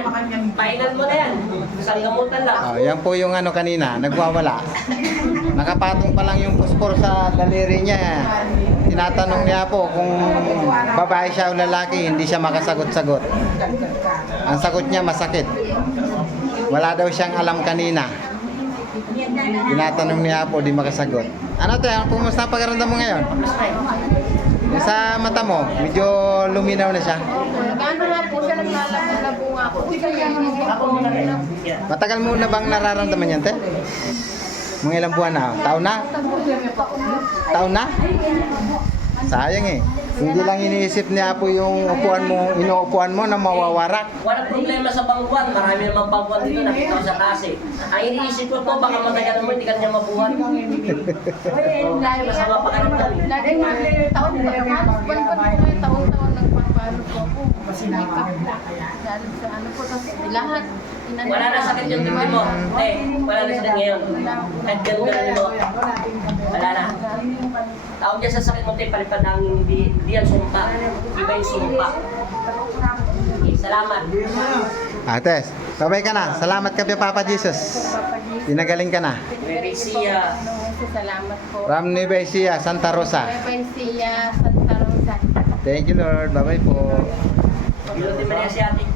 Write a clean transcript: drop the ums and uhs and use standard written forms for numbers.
yan. Painan mo na yan. Isang gamutan lang. Oh, yan po yung ano kanina, nagwawala. Nakapatong pa lang yung puspor sa daliri niya. Tinatanong niya po kung babae siya o lalaki, hindi siya makasagot-sagot. Ang sagot niya masakit. Wala daw siyang alam kanina. Tinatanong niya po, di makasagot. Ano tayo, kumusta ang pagkaramdam mo ngayon? Yung sa mata mo, medyo luminaw na siya. Gano'n nga po siya naglalabo nga po. Matagal mo na bang nararamdaman yan, te? Mga ilang buwan na? Taon na? Taon na? Sayang eh. Hindi lang iniisip niya po yung upuan mo, inuupuan mo na mawawarak. Walang problema sa bangkuan. Marami naman bangkuan dito. Nakita ko sa taas eh. Ang iniisip ko to, baka matagal mo, hindi ka niya mabuhat. Masama pa ka naman. Lagi nga, taon pa yung taon-taon nagpapalo po ako. Makeup po. Dahil sa ano po, tapos lahat. Wala na sakit yung dumi mo. Wala na sakit ngayon. Kahit ganun mo. Wala na. Tawag niya sa sakit mo, palipad ang hindi yan sumpa. Iba yung sumpa. Okay, salamat. Ates, babay ka na. Salamat ka Papa Jesus. Pinagaling ka na. Bebe siya. Salamat po. From Nueva Ecija, Santa Rosa. Bye-bye siya, Santa Rosa. Thank you Lord. Bye-bye po. Gilutin mo niya si ate